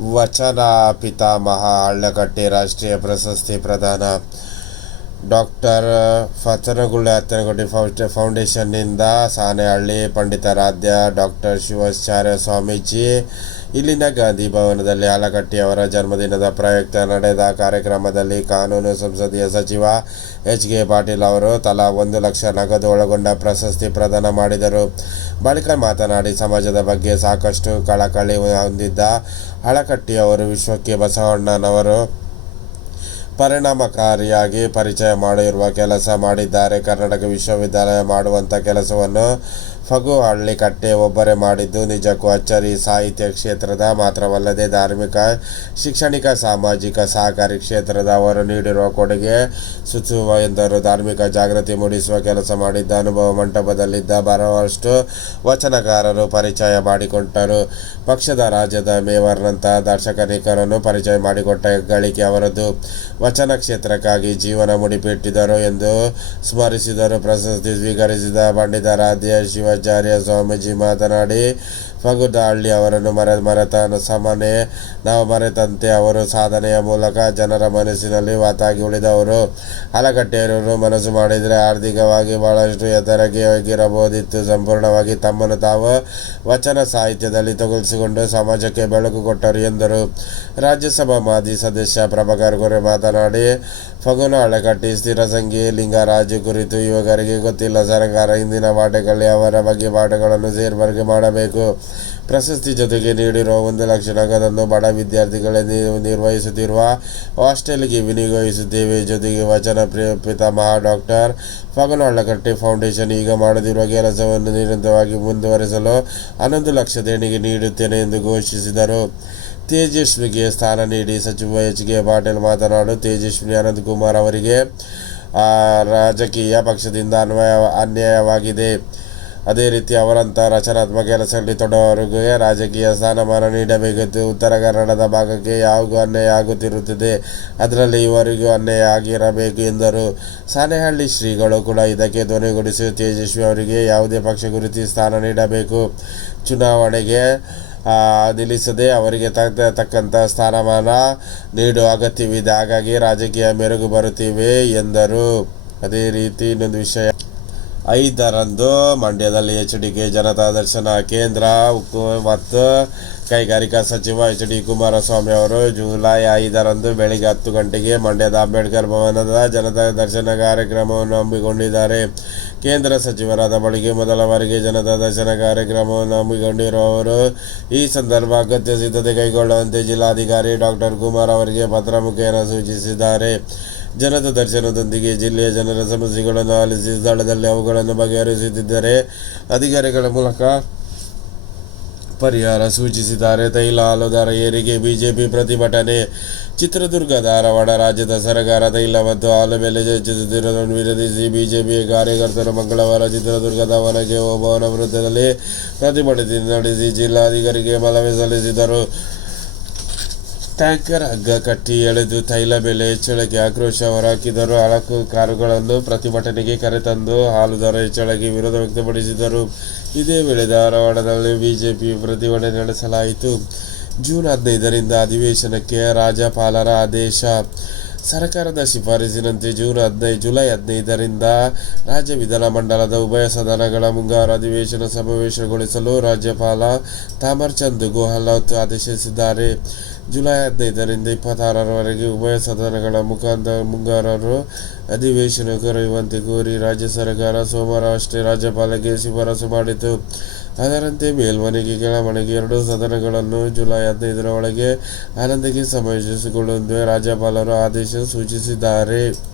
ವಚನ ಪಿತಾಮಹ ಹಳ್ಳಕಟ್ಟೆ ರಾಷ್ಟ್ರೀಯ ಪ್ರಶಸ್ತಿ ಪ್ರದಾನ. ಡಾಕ್ಟರ್ ಫತನಗುಳ್ಳೆ ಹತ್ತನಗುಡ್ಡಿ ಫೌಸ್ಟ್ ಫೌಂಡೇಶನ್ನಿಂದ ಸಾಣೆಹಳ್ಳಿ ಪಂಡಿತಾರಾಧ್ಯ ಡಾಕ್ಟರ್ ಶಿವಾಚಾರ್ಯ ಸ್ವಾಮೀಜಿ ಇಲ್ಲಿನ ಗಾಂಧಿ ಭವನದಲ್ಲಿ ಆಲಕಟ್ಟಿ ಅವರ ಜನ್ಮದಿನದ ಪ್ರಯುಕ್ತ ನಡೆದ ಕಾರ್ಯಕ್ರಮದಲ್ಲಿ ಕಾನೂನು ಸಂಸದೀಯ ಸಚಿವ ಎಚ್ ಕೆ ಪಾಟೀಲ್ ಅವರು ತಲಾ ಒಂದು ಲಕ್ಷ ನಗದು ಒಳಗೊಂಡ ಪ್ರಶಸ್ತಿ ಪ್ರದಾನ ಮಾಡಿದರು. ಬಳಿಕ ಮಾತನಾಡಿ, ಸಮಾಜದ ಬಗ್ಗೆ ಸಾಕಷ್ಟು ಕಳಕಳಿ ಹೊಂದಿದ್ದ ಹಳಕಟ್ಟಿ ಅವರು ವಿಶ್ವಕ್ಕೆ ಬಸವಣ್ಣನವರು ಪರಿಣಾಮಕಾರಿಯಾಗಿ ಪರಿಚಯ ಮಾಡಿರುವ ಕೆಲಸ ಮಾಡಿದ್ದಾರೆ. ಕರ್ನಾಟಕ ವಿಶ್ವವಿದ್ಯಾಲಯ ಮಾಡುವಂಥ ಕೆಲಸವನ್ನು ಫಗು ಹಳ್ಳಿಕಟ್ಟೆ ಒಬ್ಬರೇ ಮಾಡಿದ್ದು ನಿಜಕ್ಕೂ ಅಚ್ಚರಿ ಸಾಹಿತ್ಯ ಕ್ಷೇತ್ರದ ಮಾತ್ರವಲ್ಲದೆ ಧಾರ್ಮಿಕ, ಶೈಕ್ಷಣಿಕ, ಸಾಮಾಜಿಕ ಸಹಕಾರಿ ಕ್ಷೇತ್ರದ ಅವರು ನೀಡಿರುವ ಕೊಡುಗೆ ಸುತ್ತುವ ಎಂದರು. ಧಾರ್ಮಿಕ ಜಾಗೃತಿ ಮೂಡಿಸುವ ಕೆಲಸ ಮಾಡಿದ್ದ ಅನುಭವ ಮಂಟಪದಲ್ಲಿದ್ದ ಬರುವಷ್ಟು ವಚನಕಾರರು ಪರಿಚಯ ಮಾಡಿಕೊಟ್ಟರು. ಪಕ್ಷದ ರಾಜ್ಯದ ಮೇವರ್ನಂತಹ ದರ್ಶಕರಿಕರನ್ನು ಪರಿಚಯ ಮಾಡಿಕೊಟ್ಟ ಗಳಿಕೆ ಅವರದ್ದು ವಚನ ಕ್ಷೇತ್ರಕ್ಕಾಗಿ ಜೀವನ ಮುಡಿಪಿಟ್ಟಿದ್ದರು ಎಂದು ಸ್ಮರಿಸಿದರು. ಪ್ರಶಸ್ತಿ ಸ್ವೀಕರಿಸಿದ ಪಂಡಿತಾರಾಧ್ಯ ಶಿವಾಚಾರ್ಯ ಸ್ವಾಮೀಜಿ ಮಾತನಾಡಿ ಫಗುದಹಳ್ಳಿ ಅವರನ್ನು ಮರೆ ಮರೆತ ಸಮನೆ ನಾವು ಮರೆತಂತೆ ಅವರು ಸಾಧನೆಯ ಮೂಲಕ ಜನರ ಮನಸ್ಸಿನಲ್ಲಿ ವಾತಾಗಿ ಉಳಿದವರು. ಹಲಗಟ್ಟೆಯವರನ್ನು ಮನಸ್ಸು ಮಾಡಿದರೆ ಆರ್ಥಿಕವಾಗಿ ಬಹಳಷ್ಟು ಎತ್ತರಗಿರಬಹುದಿತ್ತು ಸಂಪೂರ್ಣವಾಗಿ ತಮ್ಮನ್ನು ತಾವು ವಚನ ಸಾಹಿತ್ಯದಲ್ಲಿ ತೊಗಲಿಸಿಕೊಂಡು ಸಮಾಜಕ್ಕೆ ಬೆಳಕು ಕೊಟ್ಟರು ಎಂದರು. ರಾಜ್ಯಸಭಾ ಮಾಜಿ ಸದಸ್ಯ ಪ್ರಭಾಕರ್ ಗುರು ಮಾತನಾಡಿ, ಫಗುನ ಅಳಕಟ್ಟಿ ಸ್ಥಿರ ಸಂಖ್ಯೆ ಲಿಂಗರಾಜು ಕುರಿತು ಯುವಕರಿಗೆ ಗೊತ್ತಿಲ್ಲ. ಸರ್ಕಾರ ಇಂದಿನ ಪಾಠಗಳಲ್ಲಿ ಅವರ ಬಗ್ಗೆ ಪಾಠಗಳನ್ನು ಸೇರ್ಪಡೆ ಮಾಡಬೇಕು. ಪ್ರಶಸ್ತಿ ಜೊತೆಗೆ ನೀಡಿರುವ ಒಂದು ಲಕ್ಷ ನಗದನ್ನು ಬಡ ವಿದ್ಯಾರ್ಥಿಗಳೇ ನಿರ್ವಹಿಸುತ್ತಿರುವ ಹಾಸ್ಟೆಲ್ಗೆ ವಿನಿಯೋಗಿಸುತ್ತೇವೆ ಜೊತೆಗೆ ವಚನ ಪಿತಾಮಹ ಡಾಕ್ಟರ್ ಫಗನ ಹಳ್ಳಕಟ್ಟಿ ಫೌಂಡೇಶನ್ ಈಗ ಮಾಡದಿರುವ ಕೆಲಸವನ್ನು ನಿರಂತರವಾಗಿ ಮುಂದುವರೆಸಲು ಹನ್ನೊಂದು ಲಕ್ಷ ದೇಣಿಗೆ ನೀಡುತ್ತೇನೆ ಎಂದು ಘೋಷಿಸಿದರು. ತೇಜಸ್ವಿಗೆ ಸ್ಥಾನ ನೀಡಿ ಸಚಿವ ಎಚ್ ಕೆ ಪಾಟೀಲ್ ಮಾತನಾಡು. ತೇಜಸ್ವಿ ಅನಂತಕುಮಾರ್ ಅವರಿಗೆ ರಾಜಕೀಯ ಪಕ್ಷದಿಂದ ಅನ್ವಯ ಅನ್ಯಾಯವಾಗಿದೆ. ಅದೇ ರೀತಿ ಅವರಂಥ ರಚನಾತ್ಮಕ ಕೆಲಸದಲ್ಲಿ ತೊಡಗುವವರಿಗೆ ರಾಜಕೀಯ ಸ್ಥಾನಮಾನ ನೀಡಬೇಕಿತ್ತು ಉತ್ತರ ಕನ್ನಡದ ಭಾಗಕ್ಕೆ ಯಾವಾಗೂ ಅನ್ಯಾಯ ಆಗುತ್ತಿರುತ್ತದೆ. ಅದರಲ್ಲಿ ಇವರಿಗೂ ಅನ್ಯಾಯ ಆಗಿರಬೇಕು ಎಂದರು. ಸಾನೆಹಳ್ಳಿ ಶ್ರೀಗಳು ಕೂಡ ಇದಕ್ಕೆ ಧ್ವನಿಗೊಳಿಸಿ ತೇಜಸ್ವಿ ಅವರಿಗೆ ಯಾವುದೇ ಪಕ್ಷ ಗುರುತಿ ಸ್ಥಾನ ನೀಡಬೇಕು. ಚುನಾವಣೆಗೆ ನಿಲ್ಲಿಸದೆ ಅವರಿಗೆ ತಕ್ಕ, ತಕ್ಕಂಥ ಸ್ಥಾನಮಾನ ನೀಡುವ ಅಗತ್ಯವಿದೆ. ಹಾಗಾಗಿ ರಾಜಕೀಯ ಮೆರುಗು ಬರುತ್ತಿವೆ ಎಂದರು. ಅದೇ ರೀತಿ ಇನ್ನೊಂದು ವಿಷಯ. ಐದರಂದು ಮಂಡ್ಯದಲ್ಲಿ ಎಚ್ ಡಿ ಕೆ ಜನತಾ ದರ್ಶನ ಕೇಂದ್ರ ಮತ್ತು ಕೈಗಾರಿಕಾ ಸಚಿವ ಎಚ್ ಡಿ ಕುಮಾರಸ್ವಾಮಿ ಅವರು ಜುಲೈ ಐದರಂದು ಬೆಳಿಗ್ಗೆ ಹತ್ತು ಗಂಟೆಗೆ ಮಂಡ್ಯದ ಅಂಬೇಡ್ಕರ್ ಭವನದ ಜನತಾ ದರ್ಶನ ಕಾರ್ಯಕ್ರಮವನ್ನು ಹಮ್ಮಿಕೊಂಡಿದ್ದಾರೆ. ಕೇಂದ್ರ ಸಚಿವರಾದ ಬಳಿಗೆ ಮೊದಲ ಬಾರಿಗೆ ಜನತಾ ದರ್ಶನ ಕಾರ್ಯಕ್ರಮವನ್ನು ಹಮ್ಮಿಕೊಂಡಿರುವವರು ಈ ಸಂದರ್ಭ ಅಗತ್ಯ ಸಿದ್ಧತೆ ಕೈಗೊಳ್ಳುವಂತೆ ಜಿಲ್ಲಾಧಿಕಾರಿ ಡಾಕ್ಟರ್ ಕುಮಾರ್ ಅವರಿಗೆ ಪತ್ರ ಮುಖೇನ ಸೂಚಿಸಿದ್ದಾರೆ. ಜನತಾ ದರ್ಶನದೊಂದಿಗೆ ಜಿಲ್ಲೆಯ ಜನರ ಸಮಸ್ಯೆಗಳನ್ನು ಆಲಿಸಿ ಸ್ಥಳದಲ್ಲಿ ಅವುಗಳನ್ನು ಬಗೆಹರಿಸುತ್ತಿದ್ದರೆ ಅಧಿಕಾರಿಗಳ ಮೂಲಕ ಪರಿಹಾರ ಸೂಚಿಸಿದ್ದಾರೆ. ತೈಲ ಹಾಲು ದರ ಏರಿಕೆ, ಬಿಜೆಪಿ ಪ್ರತಿಭಟನೆ, ಚಿತ್ರದುರ್ಗ, ಧಾರವಾಡ ರಾಜ್ಯದ ಸರ್ಕಾರ ತೈಲ ಮತ್ತು ಹಾಲು ಬೆಲೆ ಹೆಚ್ಚಿಸುತ್ತಿರುವುದನ್ನು ವಿರೋಧಿಸಿ ಬಿಜೆಪಿ ಕಾರ್ಯಕರ್ತರು ಮಂಗಳವಾರ ಚಿತ್ರದುರ್ಗದ ವನಗೆ ಭವನ ವೃತ್ತದಲ್ಲಿ ಪ್ರತಿಭಟನೆ ನಡೆಸಿ ಜಿಲ್ಲಾಧಿಕಾರಿಗೆ ಮನವಿ ಸಲ್ಲಿಸಿದರು. ಟ್ಯಾಂಕರ್ ಹಗ್ಗ ಕಟ್ಟಿ ಎಳೆದು ತೈಲ ಬೆಲೆ ಹೆಚ್ಚಳಕ್ಕೆ ಆಕ್ರೋಶ ಹೊರಹಾಕಿದರು. ಹಲಕು ಕಾರುಗಳನ್ನು ಪ್ರತಿಭಟನೆಗೆ ಕರೆತಂದು ಹಾಲು ದರ ಹೆಚ್ಚಳಕ್ಕೆ ವಿರೋಧ ವ್ಯಕ್ತಪಡಿಸಿದರು. ಇದೇ ವೇಳೆ ಧಾರವಾಡದಲ್ಲಿ ಬಿಜೆಪಿ ಪ್ರತಿಭಟನೆ ನಡೆಸಲಾಯಿತು. ಜೂನ್ ಹದಿನೈದರಿಂದ ಅಧಿವೇಶನಕ್ಕೆ ರಾಜ್ಯಪಾಲರ ಆದೇಶ. ಸರ್ಕಾರದ ಶಿಫಾರಸಿನಂತೆ ಜೂನ್ ಹದಿನೈದು, ಜುಲೈ ಹದಿನೈದರಿಂದ ರಾಜ್ಯ ವಿಧಾನಮಂಡಲದ ಉಭಯ ಸದನಗಳ ಮುಂಗಾರು ಅಧಿವೇಶನ ಸಮಾವೇಶಗೊಳಿಸಲು ರಾಜ್ಯಪಾಲ ತಾಮರ್ಚಂದ್ ಗೋಹಲತ್ ಆದೇಶಿಸಿದ್ದಾರೆ. ಜುಲೈ ಹದಿನೈದರಿಂದ ಇಪ್ಪತ್ತಾರರವರೆಗೆ ಉಭಯ ಸದನಗಳ ಮುಖಾಂತರ ಮುಂಗಾರು ಅಧಿವೇಶನ ಕರೆಯುವಂತೆ ಕೋರಿ ರಾಜ್ಯ ಸರ್ಕಾರ ಸೋಮವಾರ ಅಷ್ಟೇ ರಾಜ್ಯಪಾಲಕ್ಕೆ ಶಿಫಾರಸು ಮಾಡಿತು. ಅದರಂತೆ ಮೇಲ್ಮನೆಗೆ ಕೆಳಮನೆಗೆ ಎರಡು ಸದನಗಳನ್ನು ಜುಲೈ ಹದಿನೈದರ ಒಳಗೆ ಆನಂದಕ್ಕೆ ಸಮಯೋಜಿಸಿಕೊಳ್ಳುವಂತೆ ರಾಜ್ಯಪಾಲರು ಆದೇಶ ಸೂಚಿಸಿದ್ದಾರೆ.